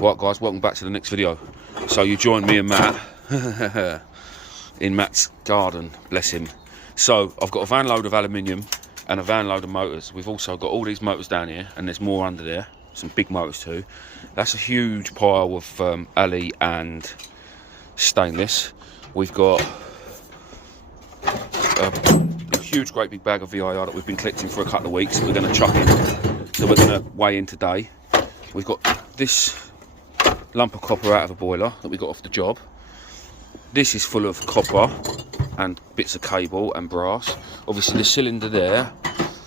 Right guys, welcome back to the next video. So you joined me and Matt in Matt's garden, bless him. So I've got a van load of aluminium and a van load of motors. We've also got all these motors down here, and there's more under there, some big motors too. That's a huge pile of alley and stainless. We've got a huge great big bag of VIR that we've been collecting for a couple of weeks that we're going to chuck in, that we're going to weigh in today. We've got this lump of copper out of a boiler that we got off the job. This is full of copper and bits of cable and brass. Obviously the cylinder there,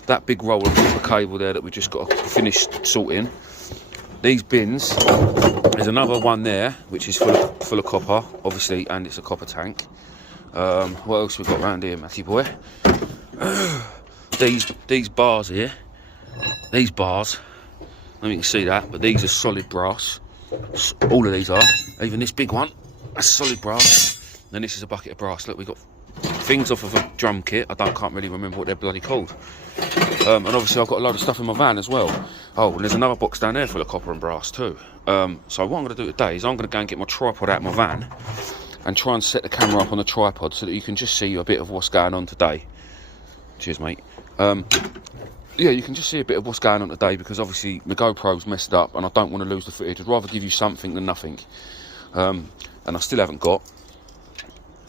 that big roll of copper cable there that we just got finished sorting. These bins, there's another one there which is full of copper, obviously, and it's a copper tank. What else we've got around here, Matty boy? These bars here, these bars, I don't know if you can see that, but these are solid brass. All of these are, even this big one, that's solid brass. Then this is a bucket of brass. Look, we've got things off of a drum kit. I can't really remember what they're bloody called. And obviously I've got a load of stuff in my van as well. Oh, and there's another box down there full of copper and brass too. So what I'm going to do today is I'm going to go and get my tripod out of my van and try and set the camera up on the tripod so that you can just see a bit of what's going on today. Cheers, mate. Yeah, you can just see a bit of what's going on today, because obviously my GoPro's messed up and I don't want to lose the footage. I'd rather give you something than nothing. And I still haven't got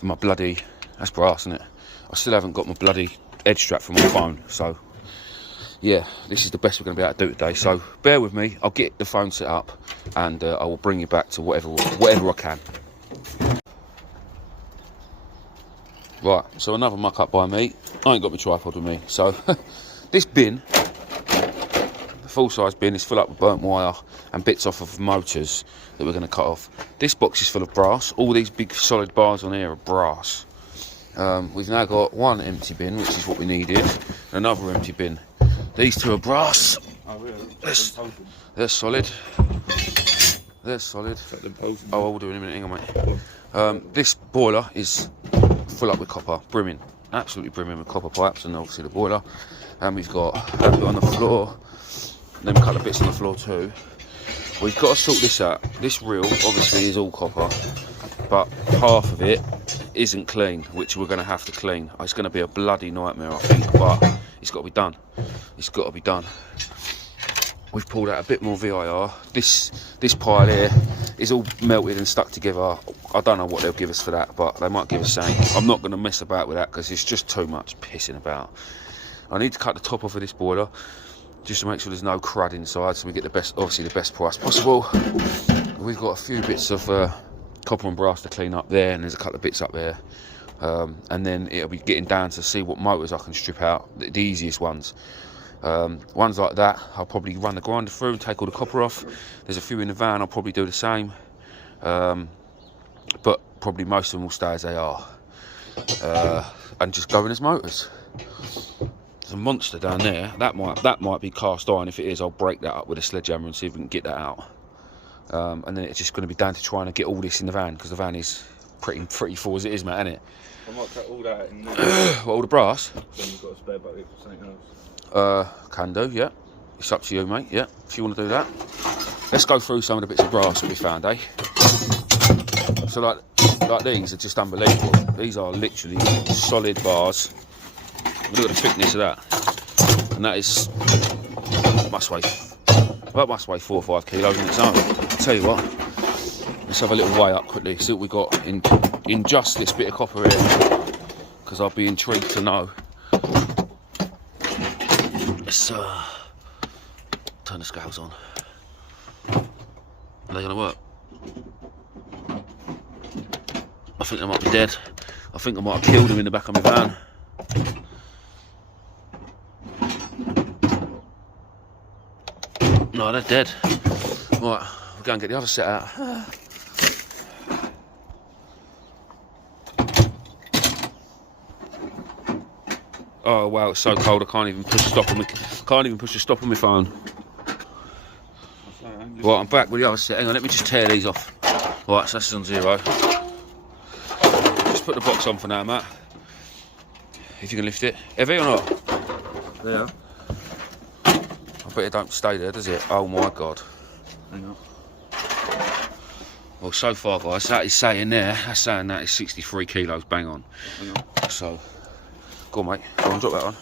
my bloody, that's brass, isn't it? I still haven't got my bloody edge strap for my phone. So yeah, this is the best we're going to be able to do today. So bear with me, I'll get the phone set up and I will bring you back to whatever I can. Right, so another muck up by me. I ain't got my tripod with me. So this bin, the full-size bin, is full up with burnt wire and bits off of motors that we're going to cut off. This box is full of brass. All these big solid bars on here are brass. We've now got one empty bin, which is what we needed, and another empty bin. These two are brass. Oh, really? They're solid. They're solid. Oh, I'll do it in a minute. Hang on, mate. This boiler is full up with copper, brimming, absolutely brimming with copper pipes, and obviously the boiler. And we've got that bit on the floor, and then a couple of bits on the floor too. We've got to sort this out. This reel obviously is all copper, but half of it isn't clean, which we're going to have to clean. It's going to be a bloody nightmare, I think, but it's got to be done. It's got to be done. We've pulled out a bit more VIR. This pile here is all melted and stuck together. I don't know what they'll give us for that, but they might give us something. I'm not going to mess about with that because it's just too much pissing about. I need to cut the top off of this boiler just to make sure there's no crud inside, so we get the best, obviously the best price possible. We've got a few bits of copper and brass to clean up there, and there's a couple of bits up there. And then it'll be getting down to see what motors I can strip out, the easiest ones. Ones like that, I'll probably run the grinder through and take all the copper off. There's a few in the van, I'll probably do the same. But probably most of them will stay as they are. And just go in as motors. There's a monster down there. That might be cast iron. If it is, I'll break that up with a sledgehammer and see if we can get that out. And then it's just going to be down to trying to get all this in the van, because the van is pretty full as it is, mate, isn't it? I might cut all that in there. What, all the brass? Then you've got a spare bucket for something else. Can do, yeah. It's up to you, mate, yeah, if you want to do that. Let's go through some of the bits of brass that we found, eh? So like these are just unbelievable. These are literally solid bars. Look at the thickness of that. And that is, must weigh 4 or 5 kilos on its own. I'll tell you what, let's have a little weigh up quickly, see what we got in just this bit of copper here, because I'll be intrigued to know. Let's turn the scales on. Are they going to work? I think they might be dead. I think I might have killed them in the back of my van. No, they're dead. Right, we'll go and get the other set out. Oh wow, it's so cold I can't even push stop on the stop on my phone. Right, I'm back with the other set. Hang on, let me just tear these off. Right, so that's on 0. Just put the box on for now, Matt. If you can lift it. Heavy or not? Yeah. I bet it don't stay there, does it? Oh my god. Hang on. Well, so far, guys, that is saying there, that's saying that is 63 kilos, bang on. So, go on, mate. Go on, drop that on.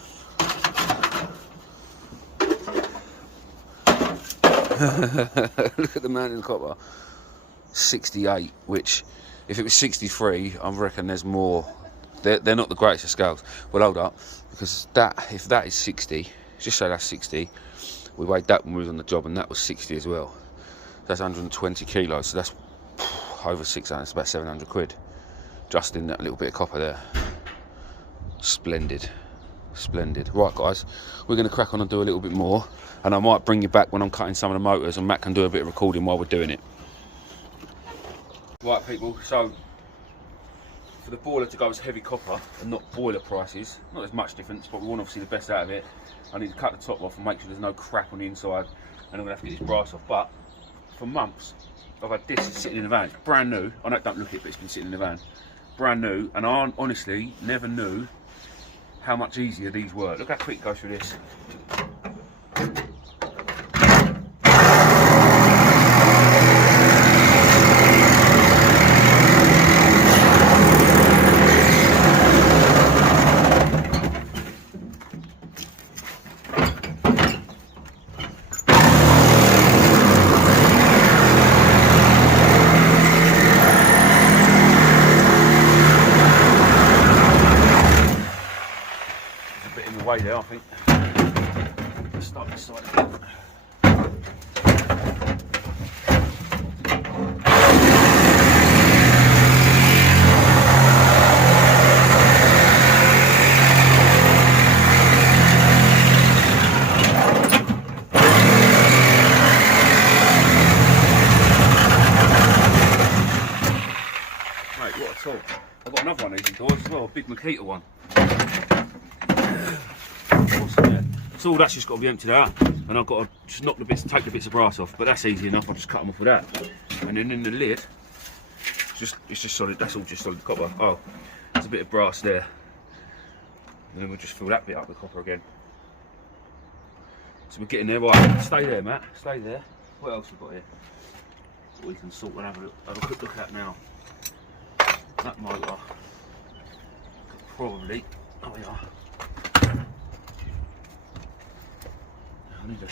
Look at the man in the copper. 68, which, if it was 63, I reckon there's more. They're not the greatest of scales. Well, hold up, because if that is 60, just say that's 60, we weighed that when we was on the job, and that was 60 as well. That's 120 kilos, so that's over 600, it's about 700 quid. Just in that little bit of copper there. Splendid. Splendid. Right, guys, we're going to crack on and do a little bit more, and I might bring you back when I'm cutting some of the motors, and Matt can do a bit of recording while we're doing it. Right, people, so for the boiler to go as heavy copper and not boiler prices, not as much difference, but we want obviously the best out of it. I need to cut the top off and make sure there's no crap on the inside, and I'm going to have to get this brass off. But for months, I've had this sitting in the van. It's brand new. I know, don't look it, but it's been sitting in the van. Brand new, and I honestly never knew how much easier these were. Look how quick it goes through this. Way there, I think. Let's start this side again. Mate, what a tool. I've got another one of these indoors as well, a big Makita one. So all that's just got to be emptied out, and I've got to just knock the bits, take the bits of brass off, but that's easy enough. I'll just cut them off with that. And then in the lid, it's just solid, that's all just solid copper. Oh, there's a bit of brass there. And then we'll just fill that bit up with copper again. So we're getting there. Right, stay there, Matt, stay there. What else we got here? We can sort and have a quick look at now. That motor, probably, oh yeah. I need to...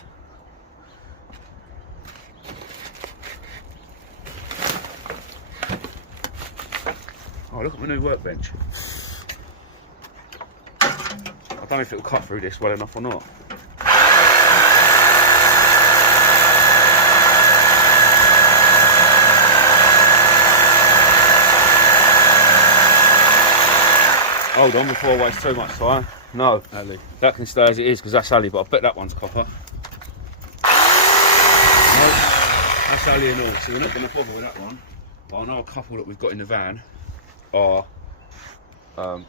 Oh, look at my new workbench. I don't know if it'll cut through this well enough or not. Hold on before I waste too much time. No, Ali. That can stay as it is because that's Ali, but I bet that one's copper. Nope, that's Ali and all, so we're not going to bother with that one. But I know a couple that we've got in the van are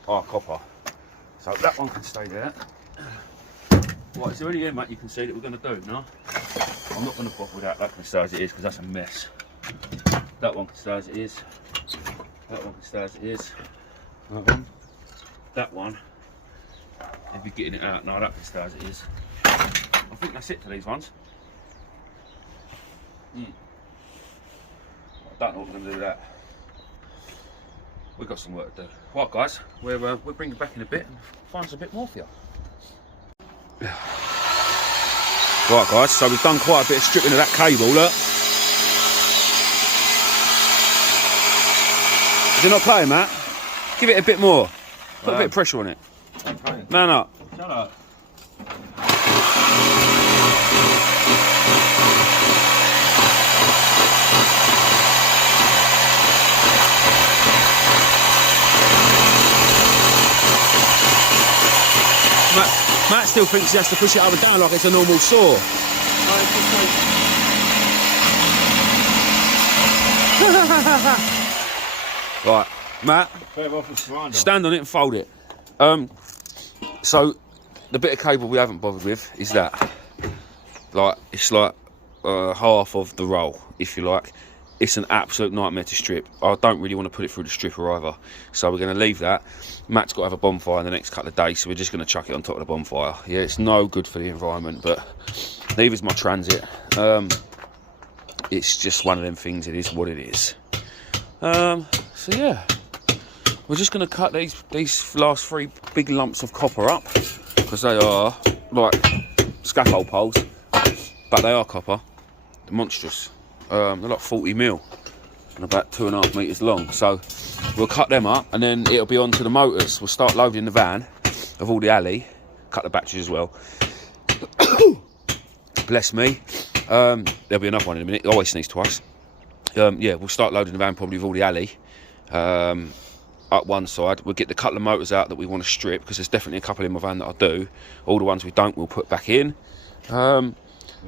copper. So that one can stay there. Right, is there any here, mate, you can see that we're going to do? No? I'm not going to bother with that, that can stay as it is because that's a mess. That one can stay as it is. That one can stay as it is. That one. That one. If you're getting it out, no, that can stay as it is. I think that's it for these ones. I don't know what we're going to do with that. We've got some work to do. Right, guys, we'll bring you back in a bit and find us a bit more for you. Right, guys, so we've done quite a bit of stripping of that cable, look. Is it not playing, Matt? Give it a bit more. Put a bit of pressure on it. Man up. Shut up. Matt still thinks he has to push it up and down like it's a normal saw. Right, Matt, stand on it and fold it. So the bit of cable we haven't bothered with is that. Like, it's like half of the roll, if you like. It's an absolute nightmare to strip. I don't really want to put it through the stripper either. So we're going to leave that. Matt's got to have a bonfire in the next couple of days, so we're just going to chuck it on top of the bonfire. Yeah, it's no good for the environment, but neither's my Transit. It's just one of them things, it is what it is. So yeah, we're just going to cut these last 3 big lumps of copper up, because they are like scaffold poles, but they are copper. They're monstrous. They're like 40mm and about 2.5 metres long. So we'll cut them up, and then it'll be onto the motors. We'll start loading the van of all the alley, cut the batteries as well. Bless me. There'll be another one in a minute. It always sneezes twice. Yeah, we'll start loading the van probably with all the alley up one side. We'll get the couple of motors out that we want to strip, because there's definitely a couple in my van that I'll do. All the ones we don't, we'll put back in. And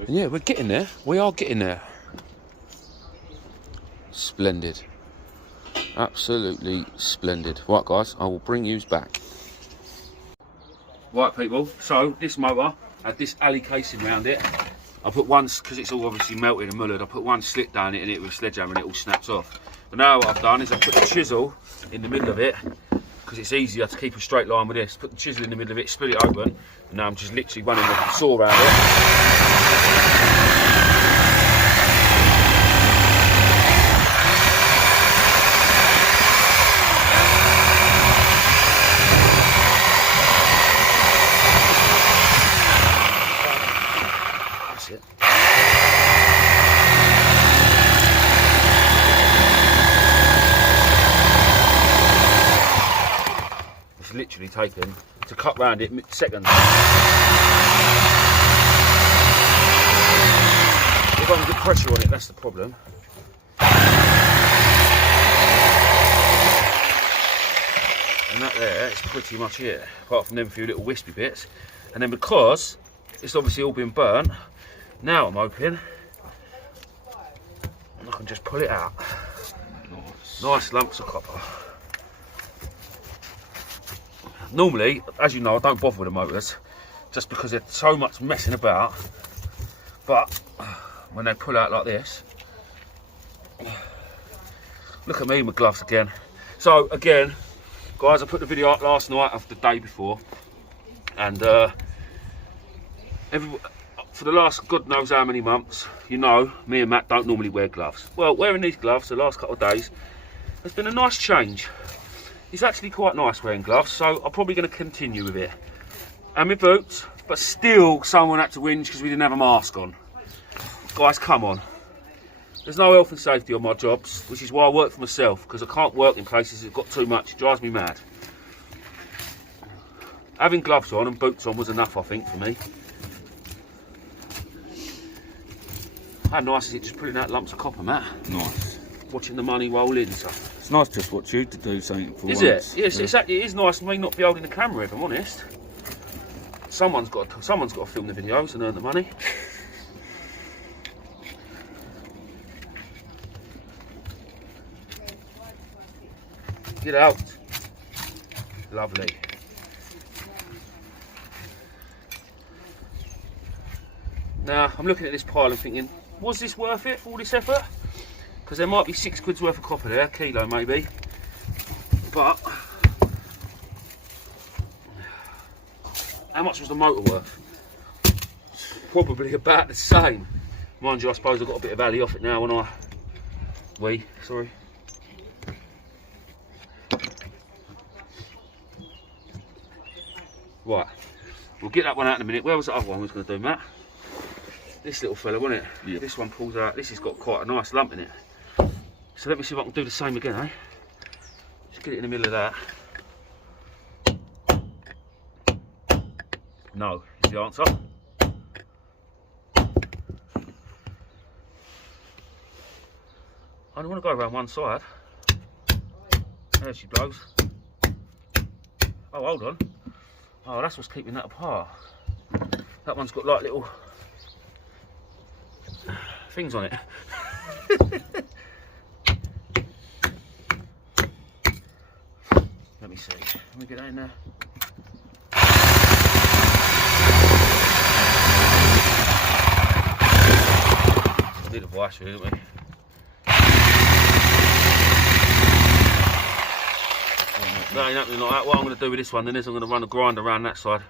yeah, we're getting there. We are getting there. Splendid. Absolutely splendid. Right, guys, I will bring yous back. Right, people, so this motor had this alley casing around it. I put one, because it's all obviously melted and mullered, I put one slit down it in it with a sledgehammer and it all snaps off. But now what I've done is I've put the chisel in the middle of it, because it's easier to keep a straight line with this. Put the chisel in the middle of it, split it open, and now I'm just literally running the saw around it. Literally taken to cut round it seconds. If I can get pressure on it, that's the problem. And that there is pretty much it, apart from them few little wispy bits. And then because it's obviously all been burnt, now I'm hoping I can just pull it out. Nice lumps of copper. Normally, as you know, I don't bother with the motors, just because there's so much messing about. But when they pull out like this, look at me with gloves again. So again, guys, I put the video up last night of the day before, and for the last God knows how many months, you know, me and Matt don't normally wear gloves. Well, wearing these gloves the last couple of days has been a nice change. It's actually quite nice wearing gloves, so I'm probably going to continue with it. And my boots, but still someone had to whinge because we didn't have a mask on. Guys, come on. There's no health and safety on my jobs, which is why I work for myself, because I can't work in places that have got too much. It drives me mad. Having gloves on and boots on was enough, I think, for me. How nice is it just putting out lumps of copper, Matt? Nice. Watching the money roll in, so. It's nice just watch you to do something for once. Is it? Yes, yeah. It is nice for me not to be holding the camera, if I'm honest. Someone's got to film the videos and earn the money. Get out. Lovely. Now, I'm looking at this pile and thinking, was this worth it for all this effort? Because there might be £6 worth of copper there, kilo maybe. But how much was the motor worth? Probably about the same. Mind you, I suppose I've got a bit of alley off it now when I... sorry. Right, we'll get that one out in a minute. Where was the other one we was going to do, Matt? This little fella, wasn't it? Yeah. This one pulls out. This has got quite a nice lump in it. So let me see if I can do the same again, eh? Just get it in the middle of that. No, is the answer. I don't want to go around one side. There she blows. Oh, hold on. Oh, that's what's keeping that apart. That one's got like little things on it. Let me see. Let me get that in there. A bit of wash, really, don't we? That ain't happening like that. What I'm going to do with this one then is I'm going to run a grind around that side.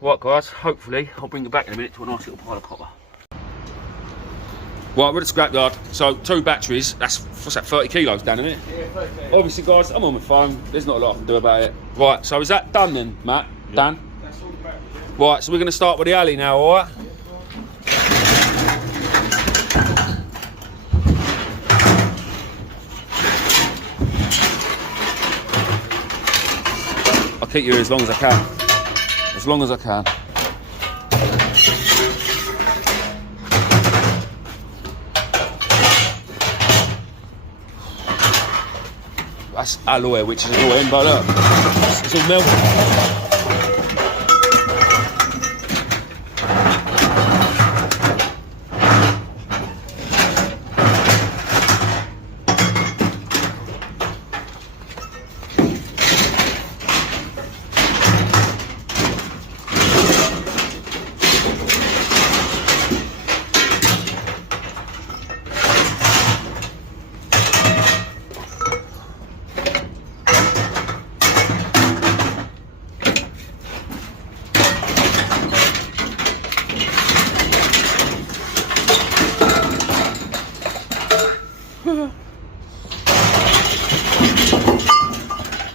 Right, guys, hopefully I'll bring it back in a minute to a nice little pile of copper. Right, we're at the scrapyard. So 2 batteries. That's, what's that, 30 kilos, Dan, isn't it? Yeah, 30. Obviously, guys, I'm on my phone. There's not a lot I can do about it. Right, so is that done then, Matt? Dan? That's all the batteries. Right, so we're going to start with the alley now, all right? I'll keep you here as long as I can. As long as I can. That's alloy, which is annoying, but look, it's all melted.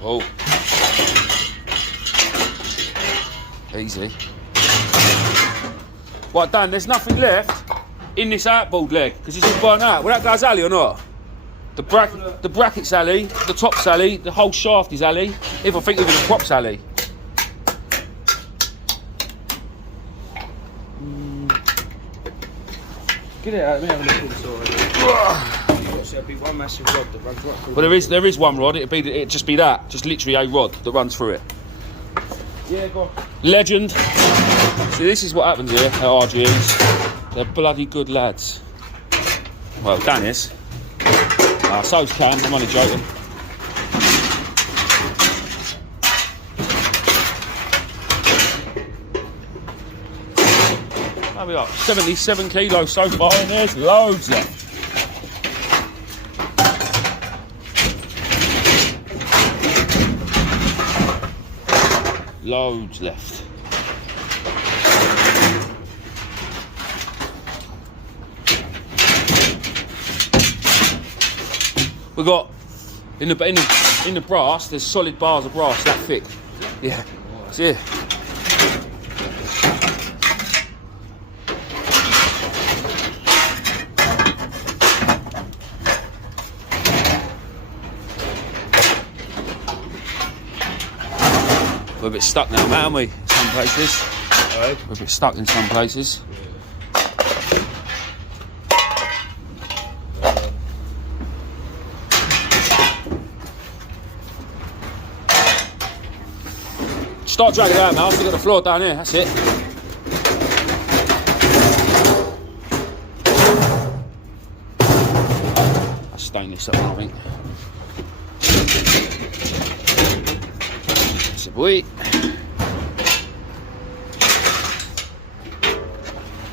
Oh. Easy. Right, Dan, there's nothing left in this outboard leg, because it's all burnt out. Will that go as alley or not? The bracket's alley, the top's alley, the whole shaft is alley. If I think even the prop's alley. Get it out, let me have a look inside. There'll be one massive rod that runs right through. Well, there is one rod. It'd just be that, just literally a rod that runs through it. Yeah, go on. Legend. See, this is what happens here at RGEs. They're bloody good lads. Well, Dan is. So's Cam. I'm only joking. There we are. 77 kilos so far, and there's loads left. Loads left. We got in the brass. There's solid bars of brass that thick. Yeah. See here. We're a bit stuck now, mate, aren't we? Some places. Right. We're a bit stuck in some places. Start dragging it out now. Look at the floor down here. That's it. That's stainless, that one, I think. That's a boy.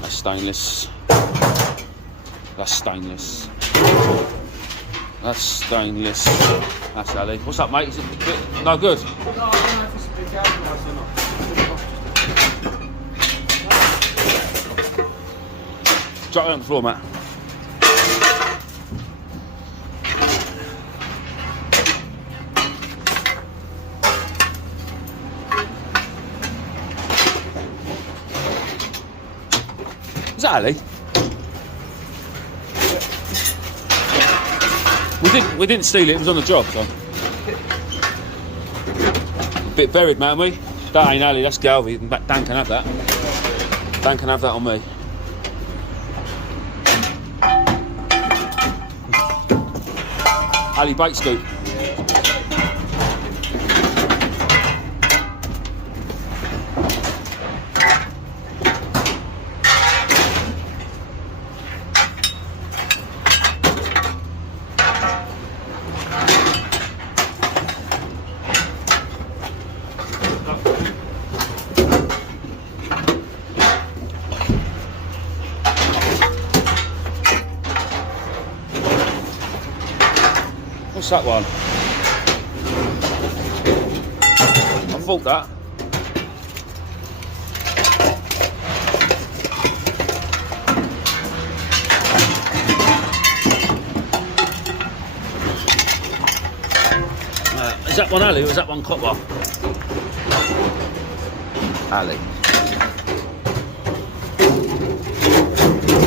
That's stainless. That's stainless. That's stainless. That's Ali. What's up, mate? Is it a bit no good? No, I don't know if it's a big galvanized or not. Drop it on the floor, Matt. Is that Ali? We didn't steal it. It was on the job, so. A bit buried, man, we. That ain't Ali. That's Galvey. Dan can have that. Dan can have that on me. Ali bait scoop. What's that one? I thought that. one Ali or is that one copper? Ali.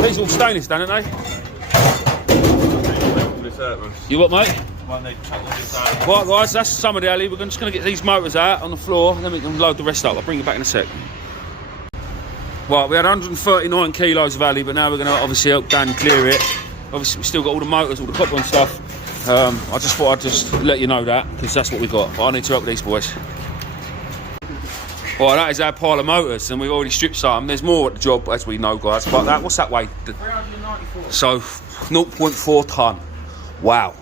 These are all stainless, Dan, aren't they? You what, mate? Right, guys, that's some of the alley. We're just going to get these motors out on the floor, and then we can load the rest up. I'll bring you back in a sec. Right, we had 139 kilos of alley, but now we're going to obviously help Dan clear it. Obviously, we've still got all the motors, all the copper and stuff. I just thought I'd just let you know that, because that's what we got. But I need to help these boys. Right, that is our pile of motors, and we've already stripped some. There's more at the job, as we know, guys. But that, what's that weigh? 394. So, 0.4 tonne. Wow.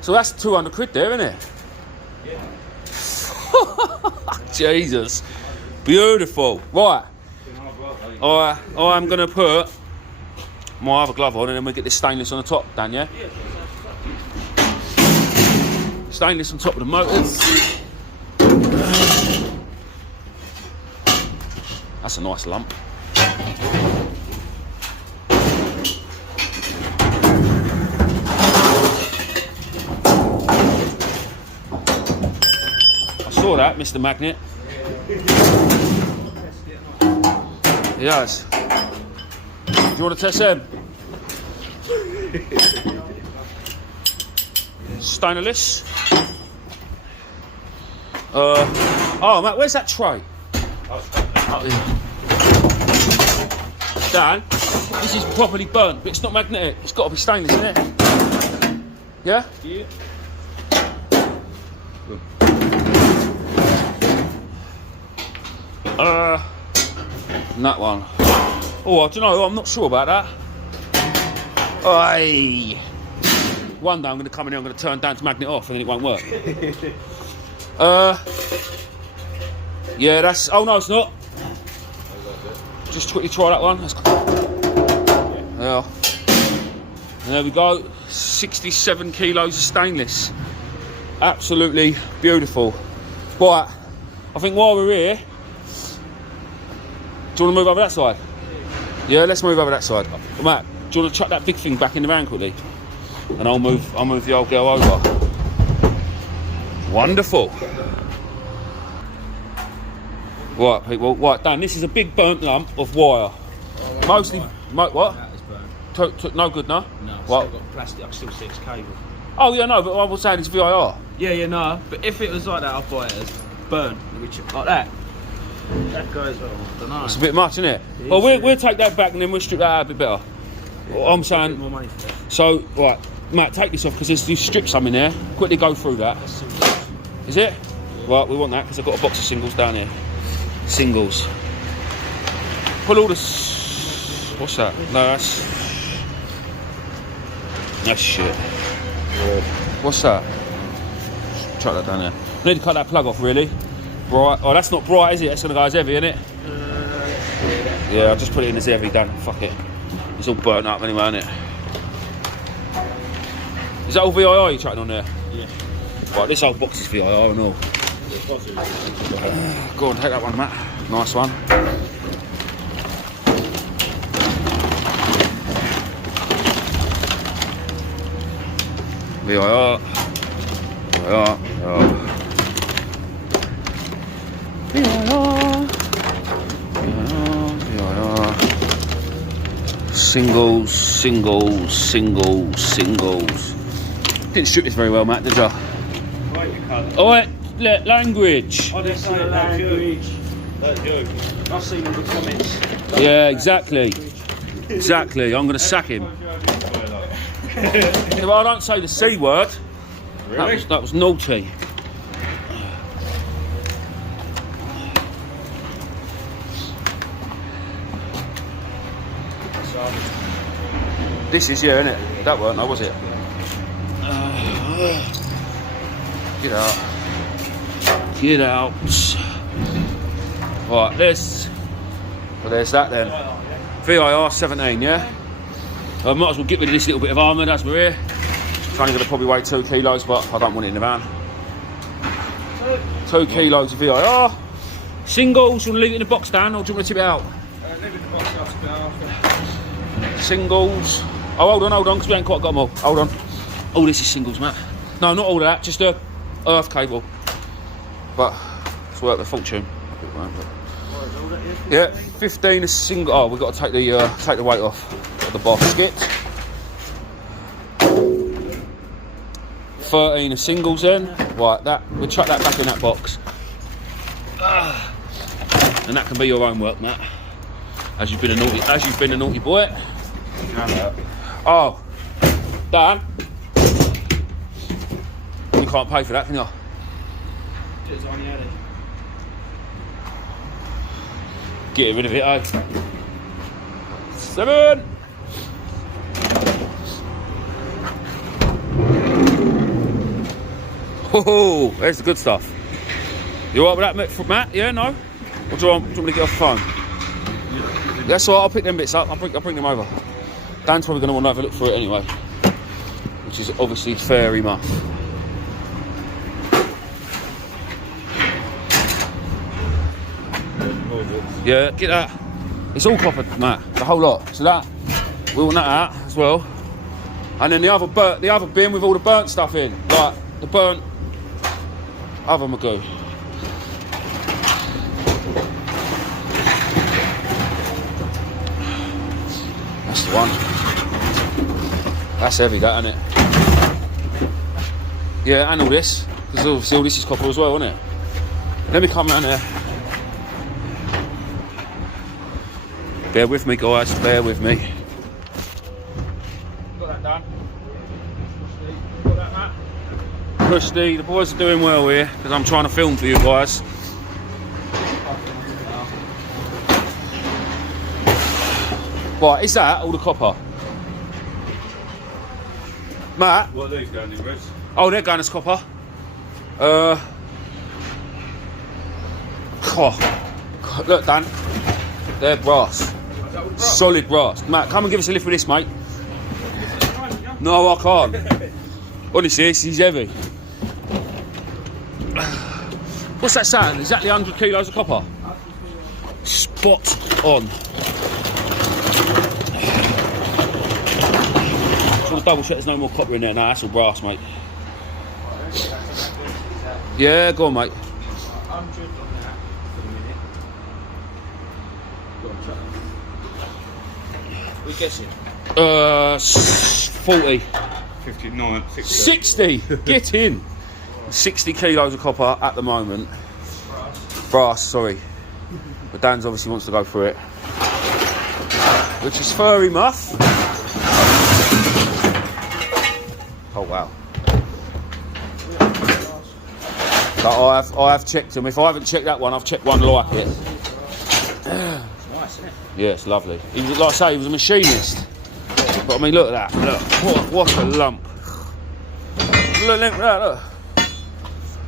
So that's 200 quid there, isn't it? Yeah. Jesus. Beautiful. Right. I'm going to put my other glove on and then we get this stainless on the top, Dan, yeah? Stainless on top of the motors. That's a nice lump. I saw that, Mr. Magnet. Yes. Do you want to test them? Stainless. Oh, Matt, where's that tray? Oh, yeah. Dan, this is properly burnt, but it's not magnetic. It's got to be stainless, isn't it? Yeah? Yeah. That one. Oh, I don't know. I'm not sure about that. Aye. One day I'm going to come in here, I'm going to turn Dan's magnet off, and then it won't work. Yeah, that's. Oh no, it's not. Just quickly try that one. Yeah. And there we go. 67 kilos of stainless. Absolutely beautiful. Right. I think while we're here, do you want to move over that side? Yeah, let's move over that side. Matt, do you want to chuck that big thing back in the van quickly? And I'll move the old girl over. Wonderful. Right, people. Right, Dan, this is a big burnt lump of wire. Mostly, what? That is burnt. No good, no? No, I've What? still got plastic, I still see it's cable. Oh, yeah, no, but I was saying it's VIR. Yeah, no, but if it was like that, I'd buy it as burnt, like that. That goes, well, I don't know. It's a bit much, isn't it? It Well, is, we'll take that back and then we'll strip that out a bit better. Well, I'm saying, More money for that. so, right, Matt, take this off because there's you strip some in there. Quickly go through that. Is it? Right, we want that because I've got a box of singles down here. Singles. Pull all the. What's that? No, that's shit. What's that? Chuck that down there. I need to cut that plug off, really. Bright. Oh, that's not bright, is it? That's gonna go as heavy, isn't it? Yeah, I'll just put it in as heavy, Dan. Fuck it. It's all burnt up anyway, isn't it? Is that all VIR you're chucking on there? Yeah. Right, this whole box is VIR and all. Go on, take that one, Matt. Nice one. VIR. Singles. Didn't strip this very well, Matt, did you? Alright, language. I didn't say language. That's you. I've seen all the comments. Yeah, exactly. Exactly. I'm going to sack him. Well, I don't say the C word. Really? That was naughty. This is, yeah, innit? That weren't, though, was it? Get out. Get out. Right, there's that then. VIR 17, yeah? I might as well get rid of this little bit of armour as we're here. It's only going to probably weigh 2 kilos, but I don't want it in the van. 2 kilos of VIR. Singles, you want to leave it in the box, Dan, or do you want to tip it out? Leave it in the box after. Singles. Oh, hold on, because we ain't quite got them all. Hold on. Oh, this is singles, Matt. No, not all of that, just a earth cable. but it's worth a fortune. Yeah, 15 a single. Oh, we've got to take the weight off of the basket. 13 a singles then. Right, we'll chuck that back in that box. And that can be your own work, Matt. As you've been a naughty boy. Oh, Dan. You can't pay for that, can you? Get rid of it, eh? 7. Oh, there's the good stuff. You alright with that, Matt? Yeah, no? Or do you want me to get off the phone? That's all right, I'll pick them bits up. I'll bring them over. Dan's probably going to want to have a look through it anyway. Which is obviously fairy muff. Yeah, get that. It's all copper, Matt. The whole lot. So that, we want that out as well. And then the other bin with all the burnt stuff in. Like, the burnt other magoo. That's the one. That's heavy, that, isn't it? Yeah, and all this. Because obviously all this is copper as well, isn't it? Let me come round there. Bear with me, guys. Bear with me. Got that done. Got that, Matt? Rusty, the boys are doing well here because I'm trying to film for you guys. Right, is that all the copper? Matt? What are these going in, Rez? Oh, they're going as copper. Oh, look, Dan. They're brass. Solid brass. Matt, come and give us a lift with this, mate. No, I can't. Honestly, this is heavy. What's that saying? Exactly 100 kilos of copper? Spot on. Just want to double check there's no more copper in there. No, that's all brass, mate. Yeah, go on, mate. We guessing? 40. 59, 60. 60! Get in! 60 kilos of copper at the moment. Brass, sorry. But Dan's obviously wants to go through it. Which is furry muff. Oh wow. But I have checked them. If I haven't checked that one, I've checked one like it. Nice, isn't it? Yeah, it's lovely. He was, like I say, he was a machinist. But I mean, look at that. Look, what a lump. Look at that, look.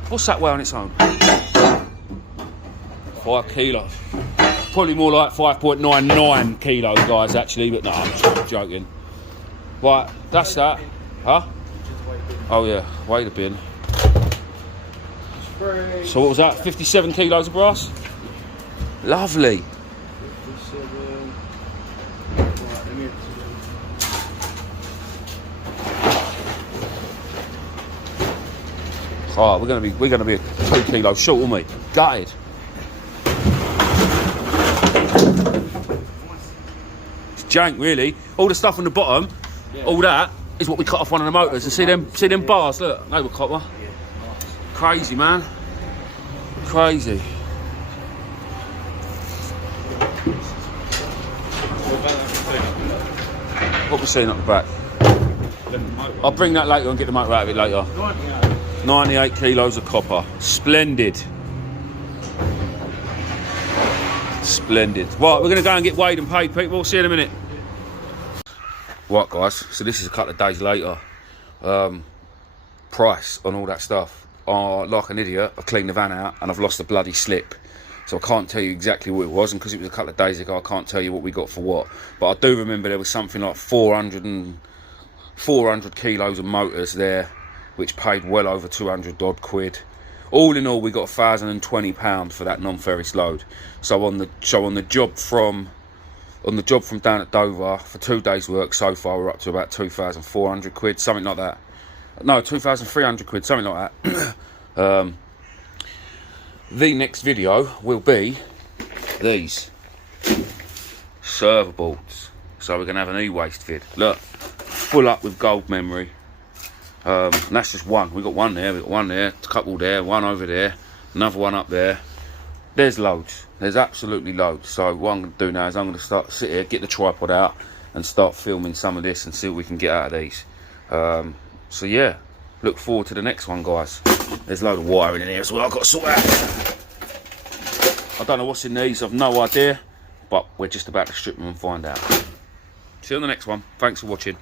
What's that weigh on its own? 5 kilos. Probably more like 5.99 kilos, guys, actually, but no, I'm just joking. Right, that's that. Huh? Oh yeah, weigh the bin. So what was that? 57 kilos of brass? Lovely. Oh, we're gonna be 2 kilos short, aren't we? Gutted. It's jank, really. All the stuff on the bottom, all that is what we cut off one of the motors. And see them bars. Look, they were copper. Crazy, man. Crazy. What we're seeing up the back. I'll bring that later and get the motor out of it later. 98 kilos of copper. Splendid. Splendid. Right, we're going to go and get weighed and paid, people. See you in a minute. Right, guys. So this is a couple of days later. Price on all that stuff. Like an idiot, I've cleaned the van out and I've lost a bloody slip. So I can't tell you exactly what it was, and because it was a couple of days ago, I can't tell you what we got for what. But I do remember there was something like 400 kilos of motors there, which paid well over 200 odd quid. All in all, we got £1,020 for that non-ferrous load. So on the job from down at Dover for 2 days' work so far, we're up to about 2,400 quid, something like that. No, 2,300 quid, something like that. the next video will be these server boards. So we're gonna have an e-waste vid. Look, full up with gold memory. And that's just one. We got one there, we got one there, a couple there, one over there, another one up there. There's loads. There's absolutely loads. So what I'm gonna do now is I'm gonna sit here, get the tripod out, and start filming some of this and see what we can get out of these. So yeah, look forward to the next one, guys. There's a load of wiring in here as well I've got to sort out. I don't know what's in these, I've no idea, but we're just about to strip them and find out. See you on the next one. Thanks for watching.